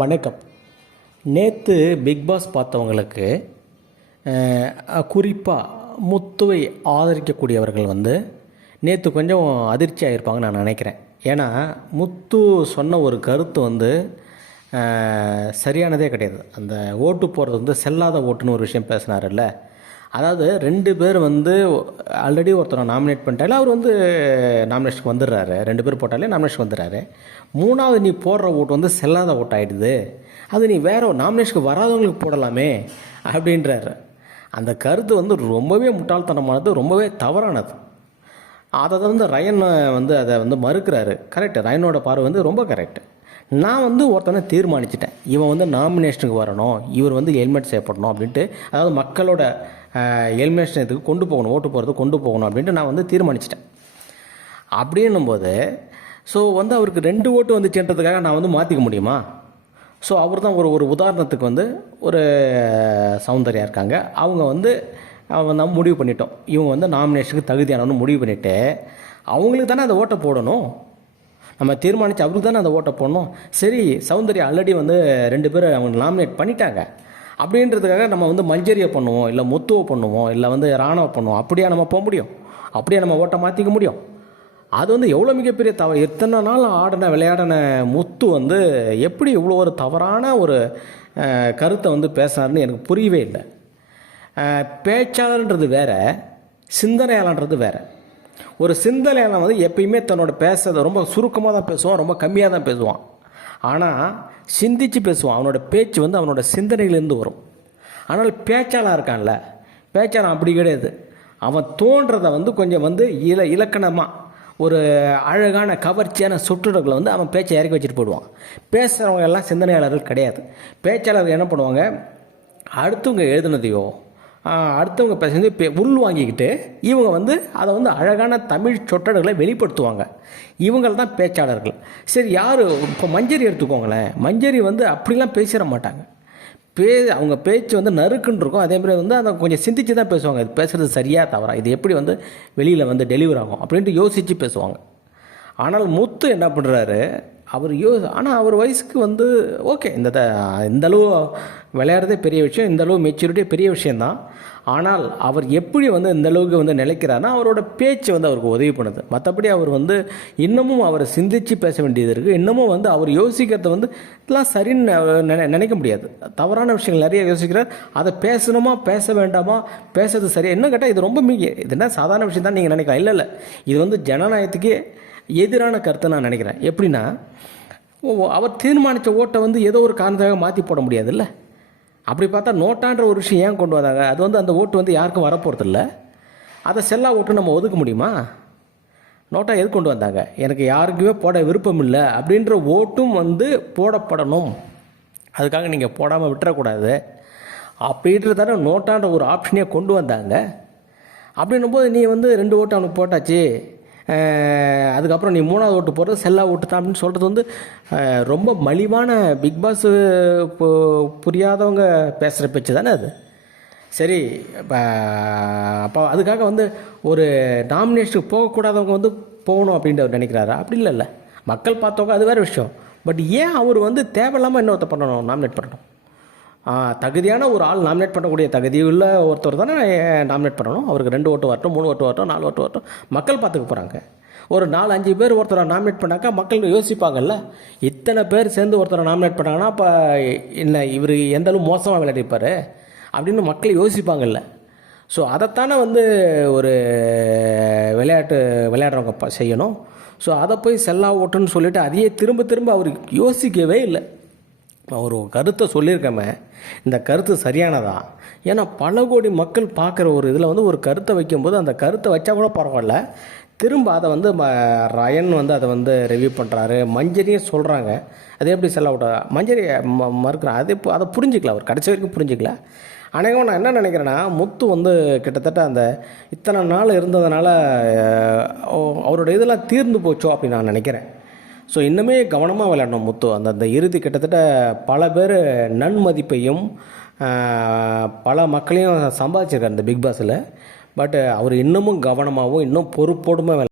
வணக்கம். நேற்று big pass பார்த்தவங்களுக்கு குறிப்பாக முத்துவை ஆதரிக்கக்கூடியவர்கள் வந்து நேற்று கொஞ்சம் அதிர்ச்சி ஆகிருப்பாங்கன்னு நான் நினைக்கிறேன். ஏன்னா முத்து சொன்ன ஒரு கருத்து வந்து சரியானதே கிடையாது. அந்த ஓட்டு போகிறது வந்து செல்லாத ஓட்டுன்னு ஒரு விஷயம் பேசினார்ல அதாவது ரெண்டு பேர் வந்து ஆல்ரெடி ஒருத்தரை நாமினேட் பண்ணிட்டாலே அவர் வந்து நாமினேஷனுக்கு வந்துடுறாரு. ரெண்டு பேர் போட்டாலே நாமினேஷன் வந்துடுறாரு. மூணாவது நீ போடுற ஓட்டு வந்து செல்லாத ஓட்டு ஆகிடுது அது நீ வேற ஒரு நாமினேஷனுக்கு வராதவங்களுக்கு போடலாமே அப்படின்றாரு. அந்த கருத்து வந்து ரொம்பவே முட்டாள்தனமானது ரொம்பவே தவறானது. அதை வந்து ரயன் வந்து அதை வந்து மறுக்கிறாரு. கரெக்டு ரயனோட பார்வை வந்து ரொம்ப கரெக்ட் நான் வந்து ஒருத்தனை தீர்மானிச்சிட்டேன். இவன் வந்து நாமினேஷனுக்கு வரணும். இவர் வந்து ஹெல்மெட் செய்யப்படணும் அப்படின்ட்டு அதாவது மக்களோட எலிமினேஷன் இதுக்கு கொண்டு போகணும் ஓட்டு போகிறது கொண்டு போகணும் அப்படின்ட்டு நான் வந்து தீர்மானிச்சிட்டேன். அப்படின்னும்போது ஸோ வந்து அவருக்கு ரெண்டு ஓட்டு வந்துச்சுன்றதுக்காக நான் வந்து மாற்றிக்க முடியுமா? ஸோ அவர் தான் ஒரு ஒரு உதாரணத்துக்கு வந்து ஒரு சௌந்தர்யா இருக்காங்க. அவங்க வந்து அவங்க நம்ம முடிவு பண்ணிட்டோம். இவங்க வந்து நாமினேஷனுக்கு தகுதியானவனு முடிவு பண்ணிவிட்டு அவங்களுக்கு தானே அந்த ஓட்டை போடணும்? நம்ம தீர்மானித்து அவருக்கு தானே அந்த ஓட்டை போடணும்? சரி சௌந்தர்யா ஆல்ரெடி வந்து ரெண்டு பேரும் அவங்க நாமினேட் பண்ணிட்டாங்க. அப்படின்றதுக்காக நம்ம வந்து மஞ்சரியை பண்ணுவோம் இல்லை முத்துவை பண்ணுவோம் இல்லை வந்து ராணுவ பண்ணுவோம். அப்படியே நம்ம போக முடியும்? அப்படியே நம்ம ஓட்டை மாற்றிக்க முடியும்? அது வந்து எவ்வளோ மிகப்பெரிய தவ எத்தனை நாள் ஆடின விளையாடின முத்து வந்து எப்படி இவ்வளோ ஒரு தவறான ஒரு கருத்தை வந்து பேசுனாருன்னு எனக்கு புரியவே இல்லை. அஹ், பேச்சாளர்ன்றது வேற சிந்தனையாளன்றது வேறு. ஒரு சிந்தனையாளன் வந்து எப்பயுமே தன்னோட பேசுறதை ரொம்ப சுருக்கமாக தான் பேசுவான் ரொம்ப கம்மியாக தான் பேசுவான். ஆனால் சிந்தித்து பேசுவான். அவனோட பேச்சு வந்து அவனோட சிந்தனையிலேருந்து வரும். ஆனால் பேச்சாளாக இருக்கான்ல? பேச்சாளன் அப்படி கிடையாது. அவன் தோன்றதை வந்து கொஞ்சம் வந்து இல இலக்கணமாக ஒரு அழகான கவர்ச்சியான சுற்றுலர்களை வந்து அவன் பேச்சை இறக்கி வச்சுட்டு போயிடுவான். பேசுகிறவங்க எல்லாம் சிந்தனையாளர்கள் கிடையாது. பேச்சாளர்கள் என்ன பண்ணுவாங்க? அடுத்தவங்க எழுதுனதையோ அடுத்தவங்க பேசுறது பே உள் வாங்கிக்கிட்டு இவங்க வந்து அதை வந்து அழகான தமிழ் சொற்றொடர்களை வெளிப்படுத்துவாங்க. இவங்கள் தான் பேச்சாளர்கள். சரி யார்? இப்போ மஞ்சரி எடுத்துக்கோங்களேன். மஞ்சரி வந்து அப்படிலாம் பேசிட மாட்டாங்க. பே அவங்க பேச்சு வந்து நறுக்குன்னு இருக்கும். அதே மாதிரி வந்து அதை கொஞ்சம் சிந்திச்சு தான் பேசுவாங்க. இது பேசுகிறது சரியாக தவறா? இது எப்படி வந்து வெளியில் வந்து டெலிவர் ஆகும்? அப்படின்ட்டு யோசித்து பேசுவாங்க. ஆனால் முத்து என்ன பண்ணுறாரு அவர் யோ ஆனால் அவர் வயசுக்கு வந்து ஓகே இந்த த- இந்த அளவு விளையாடுறதே பெரிய விஷயம். இந்த அளவு மெச்சூரிட்டி பெரிய விஷயந்தான் ஆனால் அவர் எப்படி வந்து இந்த அளவுக்கு வந்து நிலைக்கிறார்னா அவரோட பேச்சு வந்து அவருக்கு உதவி பண்ணுது. மற்றபடி அவர் வந்து இன்னமும் அவரை சிந்திச்சு பேச வேண்டியது இருக்குது இன்னமும் வந்து அவர் யோசிக்கிறத வந்து இதெல்லாம் சரின்னு நினைக்க முடியாது. தவறான விஷயங்கள் நிறைய யோசிக்கிறார். அதை பேசணுமா பேச வேண்டாமா பேசுறது சரியா என்ன கேட்டால் இது ரொம்ப மிக இது என்ன சாதாரண விஷயம் தான் நீங்கள் நினைக்கலாம். இல்லை இல்லை. இது வந்து ஜனநாயகத்துக்கே எதிரான கருத்தை நான் நினைக்கிறேன். எப்படின்னா அவர் தீர்மானித்த ஓட்டை வந்து ஏதோ ஒரு காரணத்தாக மாற்றி போட முடியாதுல்ல? அப்படி பார்த்தா நோட்டான்ற ஒரு விஷயம் ஏன் கொண்டு வந்தாங்க? அது வந்து அந்த ஓட்டு வந்து யாருக்கும் வரப்போகிறது இல்லை அதை செல்லா ஓட்டு நம்ம ஒதுக்க முடியுமா? நோட்டா எது கொண்டு வந்தாங்க? எனக்கு யாருக்குமே போட விருப்பம் இல்லை அப்படின்ற ஓட்டும் வந்து போடப்படணும். அதுக்காக நீங்கள் போடாமல் விட்டுறக்கூடாது. அப்படின்றதான நோட்டான்ற ஒரு ஆப்ஷனே கொண்டு வந்தாங்க. அப்படின்னும் போது நீ வந்து ரெண்டு ஓட்டு அவனுக்கு போட்டாச்சு. அதுக்கப்புறம் நீ மூணாவது ஓட்டு போடுறது செல்லா ஓட்டு தான் அப்படின்னு சொல்கிறது வந்து ரொம்ப மலிவான பிக் பாஸ் புரியாதவங்க பேசுகிற பேச்சு தானே அது? சரி இப்போ அப்போ அதுக்காக வந்து ஒரு நாமினேஷனுக்கு போகக்கூடாதவங்க வந்து போகணும் அப்படின்ட்டு அவர் நினைக்கிறாரா? அப்படி இல்லைல்ல. மக்கள் பார்த்தவங்க அது வேறு விஷயம். பட் ஏன் அவர் வந்து தேவையில்லாமல் இன்னொருத்த பண்ணணும் நாமினேட் பண்ணணும்? தகுதியான ஒரு ஆள் நாமினேட் பண்ணக்கூடிய தகுதி உள்ள ஒருத்தர் தானே நாமினேட் பண்ணணும். அவருக்கு ரெண்டு ஓட்டு வரட்டும் மூணு ஓட்டு வரட்டும் நாலு ஓட்டு வரட்டும். மக்கள் பார்த்துக்க போகிறாங்க ஒரு நாலு அஞ்சு பேர் ஒருத்தரை நாமினேட் பண்ணாக்கா மக்கள் யோசிப்பாங்கல்ல. இத்தனை பேர் சேர்ந்து ஒருத்தரை நாமினேட் பண்ணாங்கன்னா இப்போ என்ன இவர் எந்த அளவு மோசமாக விளையாடிப்பார் அப்படின்னு மக்கள் யோசிப்பாங்கல்ல. ஸோ அதைத்தானே வந்து ஒரு விளையாட்டு விளையாடுறவங்க செய்யணும். ஸோ அதை போய் செல்லா ஓட்டுன்னு சொல்லிவிட்டு அதையே திரும்ப திரும்ப அவர் யோசிக்கவே இல்லை. ஒரு கருத்தை சொல்லியிருக்கமே இந்த கருத்து சரியானதா? ஏன்னா பல கோடி மக்கள் பார்க்குற ஒரு இதில் வந்து ஒரு கருத்தை வைக்கும்போது அந்த கருத்தை வச்சா கூட பரவாயில்ல. திரும்ப அதை வந்து ம ரயன் வந்து அதை வந்து ரிவ்யூ பண்ணுறாரு மஞ்சரியும் சொல்கிறாங்க அது எப்படி செல்ல விட்டா மஞ்சரி ம மறுக்கிறான். அது இப்போ அதை புரிஞ்சிக்கல அவர். கடைசி வரைக்கும் புரிஞ்சிக்கல. அநேகம் நான் என்ன நினைக்கிறேன்னா முத்து வந்து கிட்டத்தட்ட அந்த இத்தனை நாள் இருந்ததுனால அவரோட இதெல்லாம் தீர்ந்து போச்சோ அப்படின்னு நான் நினைக்கிறேன். ஸோ இன்னுமே கவனமாக விளையாடணும் முத்து. அந்த அந்த இறுதி கிட்டத்தட்ட பல பேர் நன்மதிப்பையும் பல மக்களையும் சம்பாதிச்சிருக்காரு இந்த பிக் பாஸில். பட் அவர் இன்னமும் கவனமாகவும் இன்னும் பொறுப்போடுமே